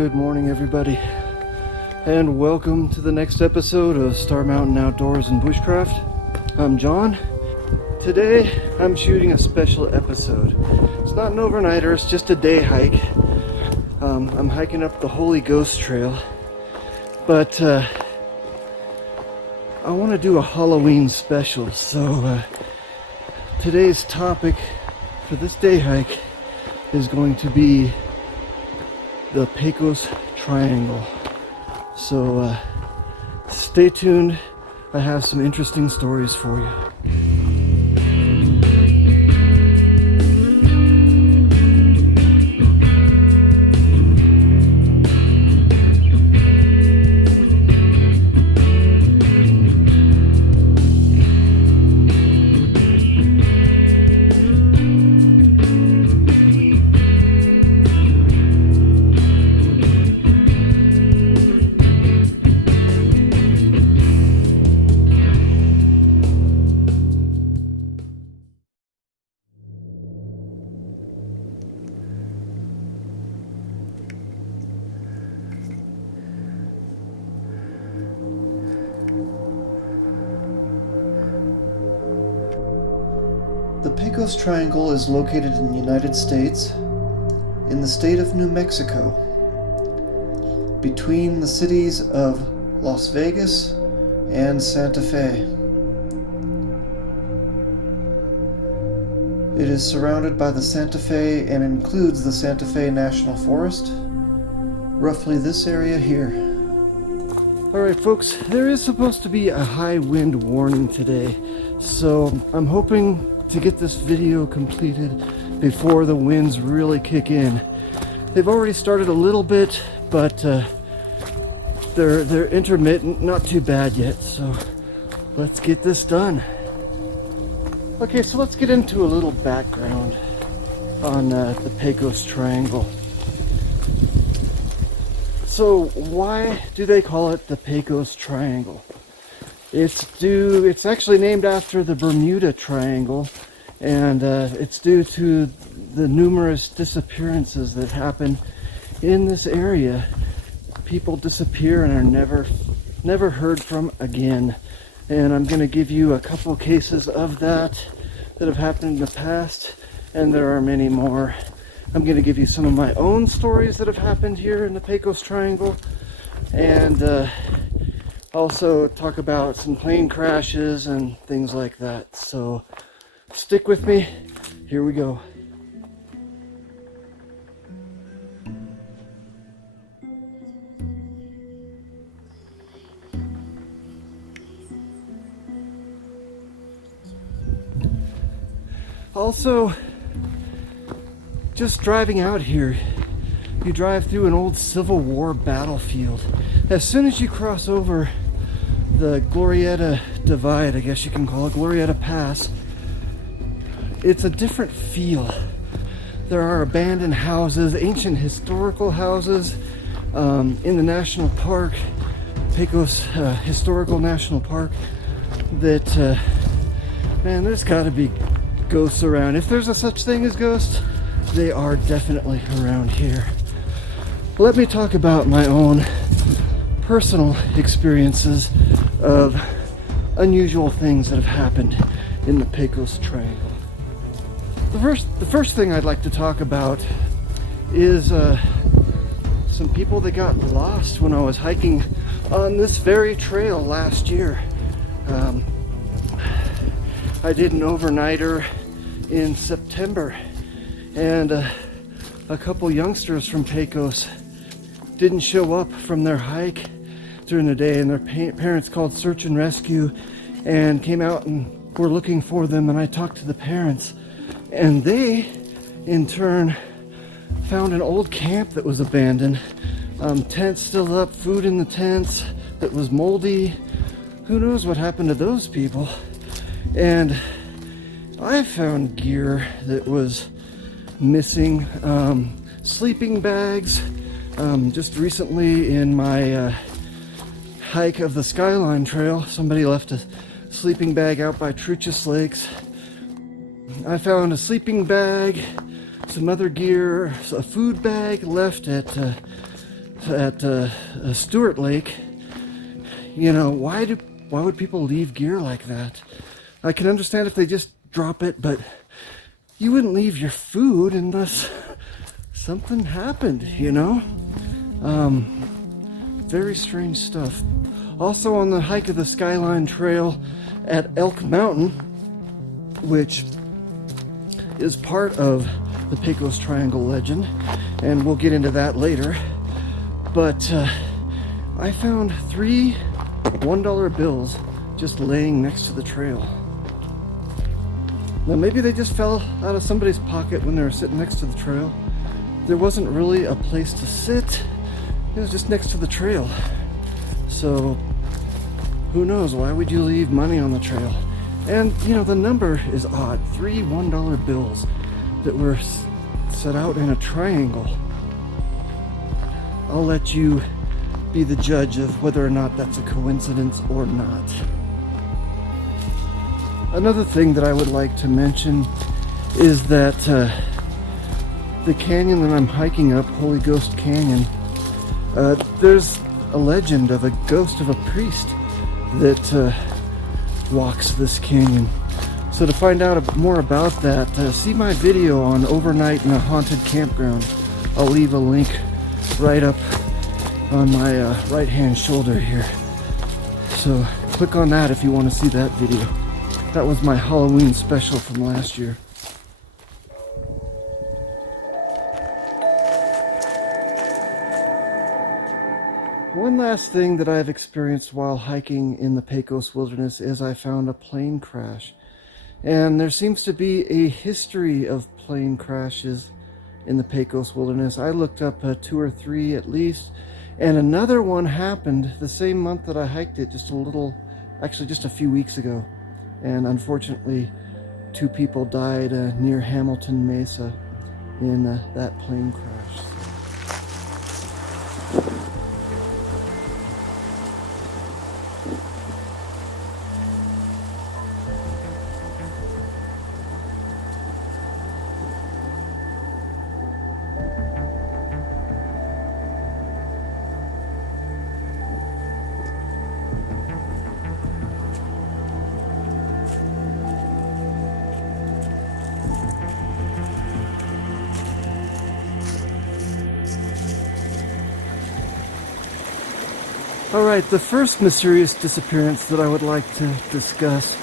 Good morning, everybody, and welcome to the next episode of Star Mountain Outdoors and Bushcraft. I'm John. Today, I'm shooting a special episode. It's not an overnighter, it's just a day hike. I'm hiking up the Holy Ghost Trail, but I want to do a Halloween special, so today's topic for this day hike is going to be the Pecos Triangle. So stay tuned. I have some interesting stories for you. The Pecos Triangle is located in the United States, in the state of New Mexico, between the cities of Las Vegas and Santa Fe. It is surrounded by the Santa Fe and includes the Santa Fe National Forest, roughly this area here. Alright folks, there is supposed to be a high wind warning today, so I'm hoping to get this video completed before the winds really kick in. They've already started a little bit, but they're intermittent, not too bad yet, so let's get this done. Okay, so let's get into a little background on the Pecos Triangle. So why do they call it the Pecos Triangle? It's actually named after the Bermuda Triangle, and it's due to the numerous disappearances that happen in this area. People disappear and are never heard from again. And I'm going to give you a couple cases of that have happened in the past, and there are many more. I'm going to give you some of my own stories that have happened here in the Pecos Triangle, and also talk about some plane crashes and things like that. So stick with me. Here we go. Also, just driving out here, you drive through an old Civil War battlefield. As soon as you cross over the Glorieta Divide, I guess you can call it, Glorieta Pass, it's a different feel. There are abandoned houses, ancient historical houses in the national park, Pecos Historical National Park, that, man, there's gotta be ghosts around. If there's a such thing as ghosts, they are definitely around here. Let me talk about my own personal experiences of unusual things that have happened in the Pecos Triangle. The first thing I'd like to talk about is some people that got lost when I was hiking on this very trail last year. I did an overnighter in September, and a couple youngsters from Pecos didn't show up from their hike during the day, and their parents called search and rescue and came out and were looking for them. And I talked to the parents, and they in turn found an old camp that was abandoned, tents still up, food in the tents that was moldy. Who knows what happened to those people? And I found gear that was missing, sleeping bags. Just recently in my hike of the Skyline Trail, somebody left a sleeping bag out by Truchas Lakes. I found a sleeping bag, some other gear, a food bag left at at Stewart Lake, you know, why would people leave gear like that? I can understand if they just drop it, but you wouldn't leave your food unless something happened, you know? Very strange stuff. Also on the hike of the Skyline Trail at Elk Mountain, which is part of the Pecos Triangle legend, and we'll get into that later. But I found 3 $1 bills just laying next to the trail. Now maybe they just fell out of somebody's pocket when they were sitting next to the trail. There wasn't really a place to sit. It was just next to the trail. So who knows, why would you leave money on the trail? And you know, the number is odd. 3 $1 bills that were set out in a triangle. I'll let you be the judge of whether or not that's a coincidence or not. Another thing that I would like to mention is that the canyon that I'm hiking up, Holy Ghost Canyon, there's a legend of a ghost of a priest that walks this canyon. So to find out more about that, see my video on overnight in a haunted campground. I'll leave a link right up on my right hand shoulder here. So click on that if you want to see that video. That was my Halloween special from last year. One last thing that I've experienced while hiking in the Pecos Wilderness is I found a plane crash. And there seems to be a history of plane crashes in the Pecos Wilderness. I looked up 2 or 3 at least, and another one happened the same month that I hiked it, just a few weeks ago. And unfortunately, 2 people died near Hamilton Mesa in that plane crash. Alright, the first mysterious disappearance that I would like to discuss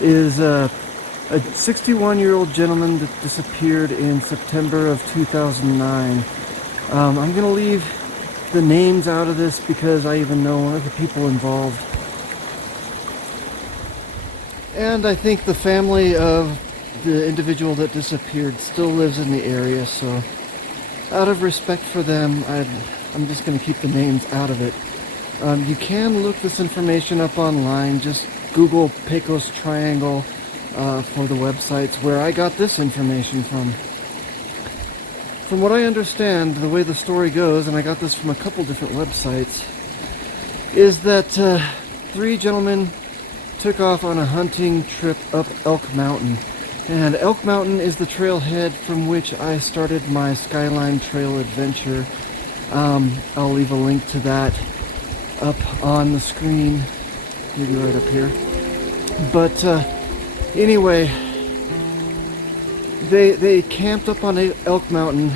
is a 61-year-old gentleman that disappeared in September of 2009. I'm going to leave the names out of this because I even know one of the people involved. And I think the family of the individual that disappeared still lives in the area, so out of respect for them, I'm just going to keep the names out of it. You can look this information up online. Just Google Pecos Triangle for the websites where I got this information from. From what I understand, the way the story goes, and I got this from a couple different websites, is that 3 gentlemen took off on a hunting trip up Elk Mountain. And Elk Mountain is the trailhead from which I started my Skyline Trail adventure. I'll leave a link to that up on the screen, maybe right up here. But anyway, they camped up on Elk Mountain,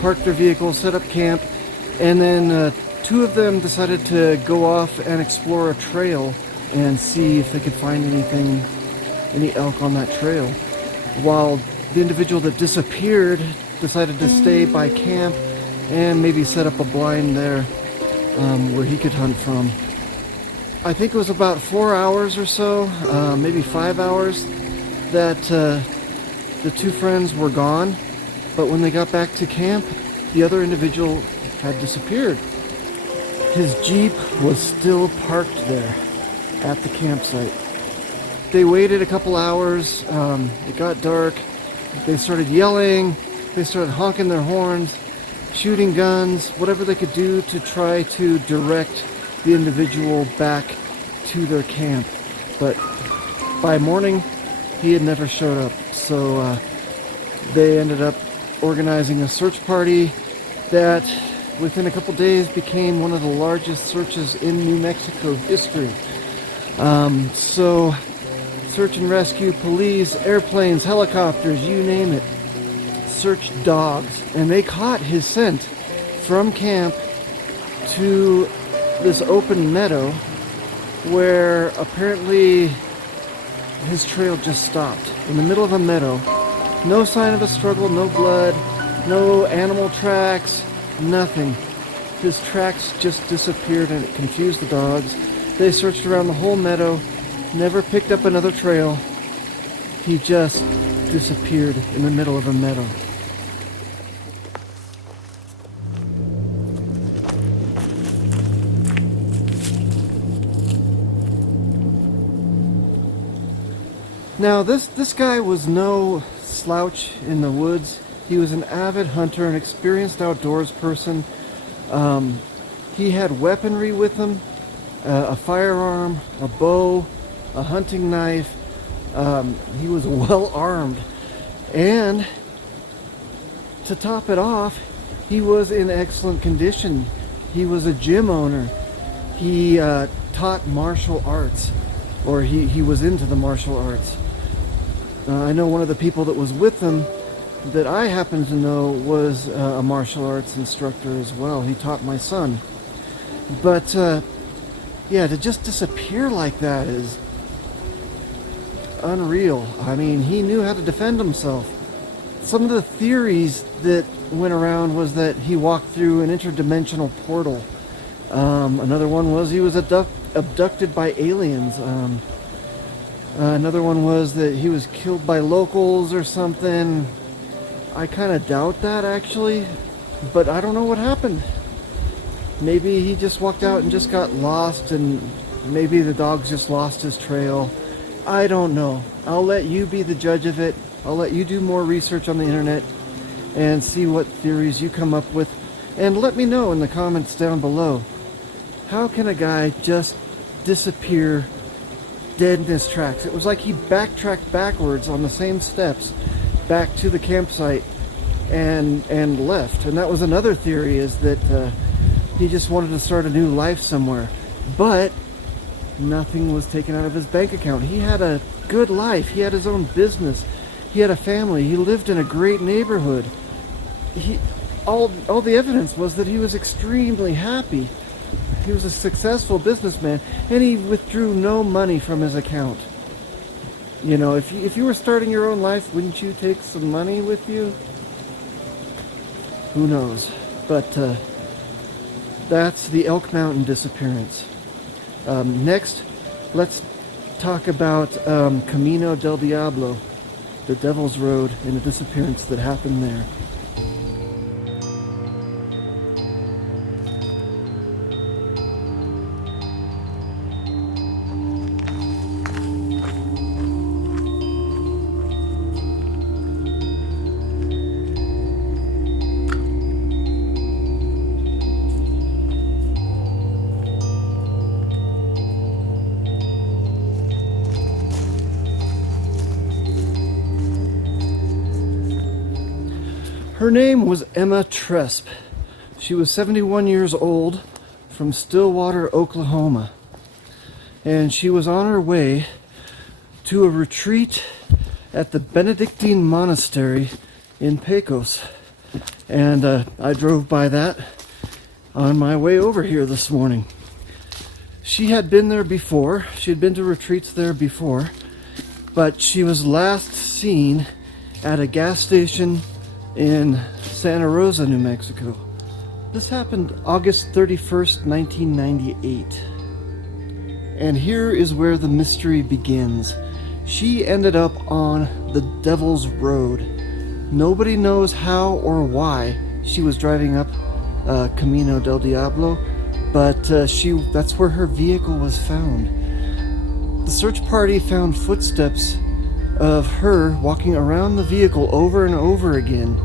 parked their vehicle, set up camp, and then 2 of them decided to go off and explore a trail and see if they could find any elk on that trail, while the individual that disappeared decided to stay by camp and maybe set up a blind there where he could hunt from. I think it was about 4 hours or so, maybe 5 hours, that the 2 friends were gone, but when they got back to camp, the other individual had disappeared. His Jeep was still parked there at the campsite. They waited a couple hours, it got dark, they started yelling, they started honking their horns, shooting guns, whatever they could do to try to direct the individual back to their camp. But by morning, he had never showed up, so they ended up organizing a search party that within a couple days became one of the largest searches in New Mexico history. So search and rescue, police, airplanes, helicopters, you name it, searched dogs, and they caught his scent from camp to this open meadow where apparently his trail just stopped in the middle of a meadow. No sign of a struggle, no blood, no animal tracks, nothing. His tracks just disappeared and it confused the dogs. They searched around the whole meadow, never picked up another trail. He just disappeared in the middle of a meadow. Now this guy was no slouch in the woods. He was an avid hunter, an experienced outdoors person. He had weaponry with him, a firearm, a bow, a hunting knife. He was well armed. And to top it off, he was in excellent condition. He was a gym owner. He taught martial arts, or he was into the martial arts. I know one of the people that was with him that I happen to know was a martial arts instructor as well. He taught my son. But yeah, to just disappear like that is unreal. I mean, he knew how to defend himself. Some of the theories that went around was that he walked through an interdimensional portal. Another one was he was abducted by aliens. Another one was that he was killed by locals or something. I kind of doubt that, actually, but I don't know what happened. Maybe he just walked out and just got lost, and maybe the dogs just lost his trail. I don't know. I'll let you be the judge of it. I'll let you do more research on the internet and see what theories you come up with, and let me know in the comments down below. How can a guy just disappear dead in his tracks? It was like he backtracked backwards on the same steps back to the campsite and left. And that was another theory, is that he just wanted to start a new life somewhere. But nothing was taken out of his bank account. He had a good life. He had his own business. He had a family. He lived in a great neighborhood. All the evidence was that he was extremely happy. He was a successful businessman, and he withdrew no money from his account. You know, if you were starting your own life, wouldn't you take some money with you? Who knows? But that's the Elk Mountain Disappearance. Next, let's talk about Camino del Diablo, the Devil's Road, and the disappearance that happened there. Her name was Emma Tresp. She was 71 years old, from Stillwater, Oklahoma. And she was on her way to a retreat at the Benedictine Monastery in Pecos. And I drove by that on my way over here this morning. She had been there before. She had been to retreats there before. But she was last seen at a gas station in Santa Rosa, New Mexico. This happened August 31st, 1998. And here is where the mystery begins. She ended up on the Devil's Road. Nobody knows how or why she was driving up Camino del Diablo, but that's where her vehicle was found. The search party found footsteps of her walking around the vehicle over and over again,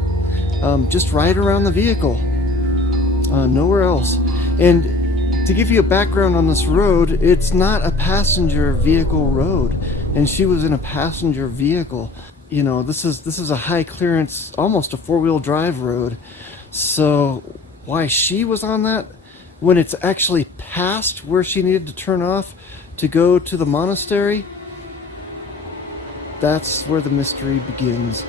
just right around the vehicle, nowhere else. And to give you a background on this road, it's not a passenger vehicle road, and she was in a passenger vehicle. You know, this is a high clearance, almost a four-wheel drive road. So why she was on that when it's actually past where she needed to turn off to go to the monastery. That's where the mystery begins.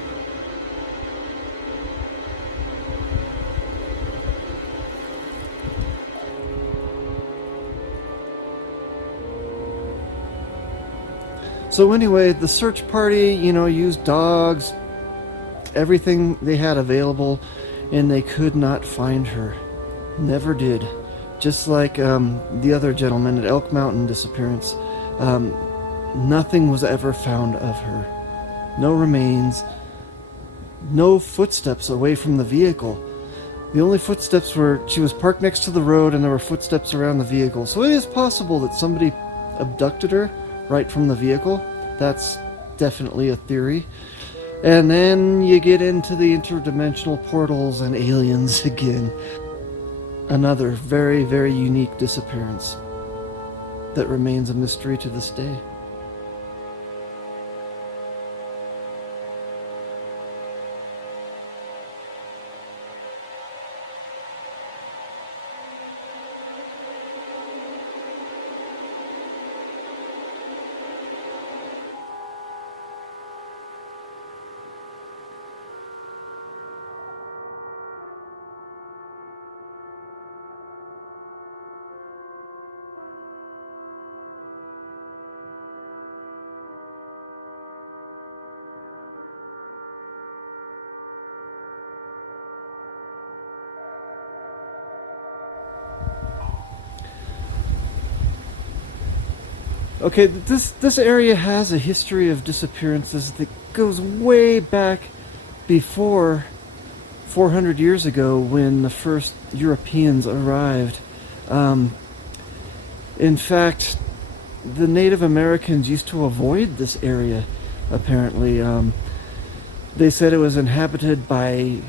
So anyway, the search party, used dogs, everything they had available, and they could not find her. Never did. Just like the other gentleman at Elk Mountain Disappearance, nothing was ever found of her. No remains, no footsteps away from the vehicle. The only footsteps were, she was parked next to the road and there were footsteps around the vehicle. So it is possible that somebody abducted her right from the vehicle. That's definitely a theory. And then you get into the interdimensional portals and aliens again. Another very, very unique disappearance that remains a mystery to this day. Okay, this area has a history of disappearances that goes way back before 400 years ago when the first Europeans arrived. In fact, the Native Americans used to avoid this area, apparently. They said it was inhabited by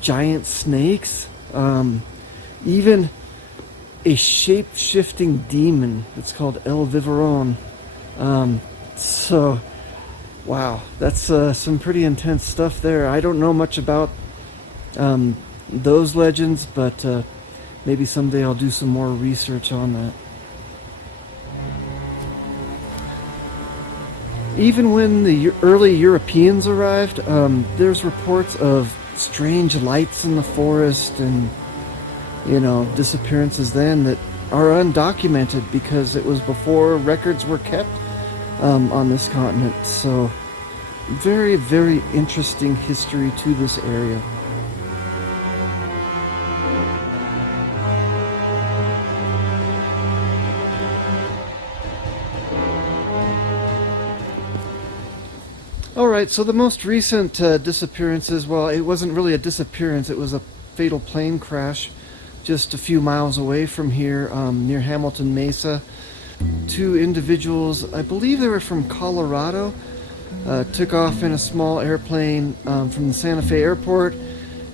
giant snakes. Even a shape-shifting demon that's called Elva Varam. So, wow, that's some pretty intense stuff there. I don't know much about those legends, but maybe someday I'll do some more research on that. Even when the early Europeans arrived, there's reports of strange lights in the forest and disappearances then that are undocumented because it was before records were kept on this continent. So very, very interesting history to this area. Alright, so the most recent disappearances, well, it wasn't really a disappearance, it was a fatal plane crash just a few miles away from here, near Hamilton Mesa. Two individuals, I believe they were from Colorado, took off in a small airplane from the Santa Fe airport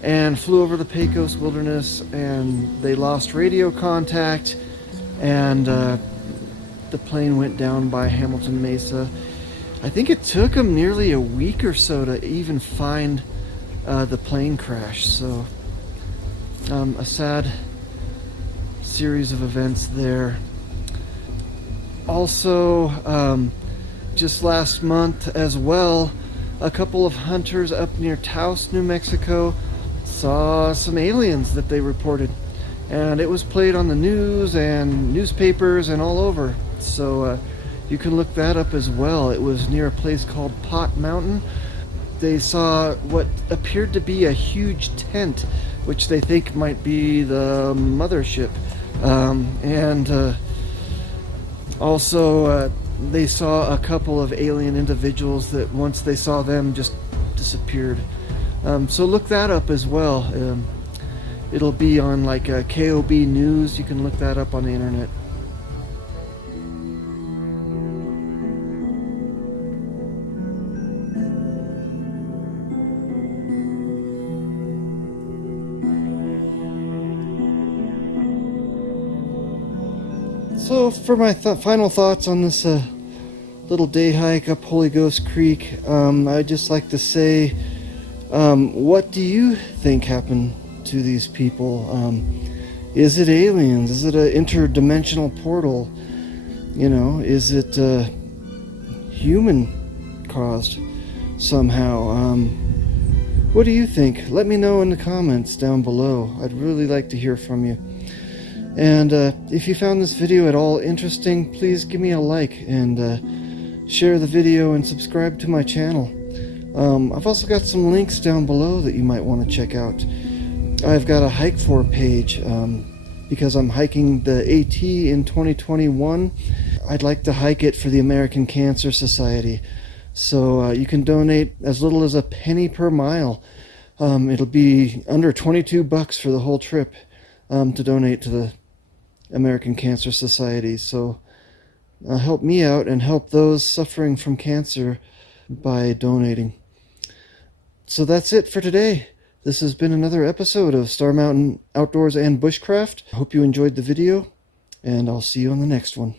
and flew over the Pecos Wilderness, and they lost radio contact, and the plane went down by Hamilton Mesa. I think it took them nearly a week or so to even find the plane crash, so a sad series of events there. Also, just last month as well, a couple of hunters up near Taos, New Mexico, saw some aliens that they reported, and it was played on the news and newspapers and all over, so you can look that up as well. It was near a place called Pot Mountain. They saw what appeared to be a huge tent, which they think might be the mothership. And also they saw a couple of alien individuals that once they saw them just disappeared. So look that up as well. It'll be on like KOB News. You can look that up on the internet. So for my final thoughts on this little day hike up Holy Ghost Creek, I'd just like to say, what do you think happened to these people. Is it aliens? Is it an interdimensional portal? You know, is it human caused somehow? What do you think? Let me know in the comments down below. I'd really like to hear from you. And if you found this video at all interesting, please give me a like and share the video and subscribe to my channel. I've also got some links down below that you might want to check out. I've got a hike for page because I'm hiking the AT in 2021. I'd like to hike it for the American Cancer Society. So you can donate as little as a penny per mile. It'll be under $22 for the whole trip to donate to the American Cancer Society. So help me out and help those suffering from cancer by donating. So that's it for today. This has been another episode of Star Mountain Outdoors and Bushcraft. I hope you enjoyed the video, and I'll see you on the next one.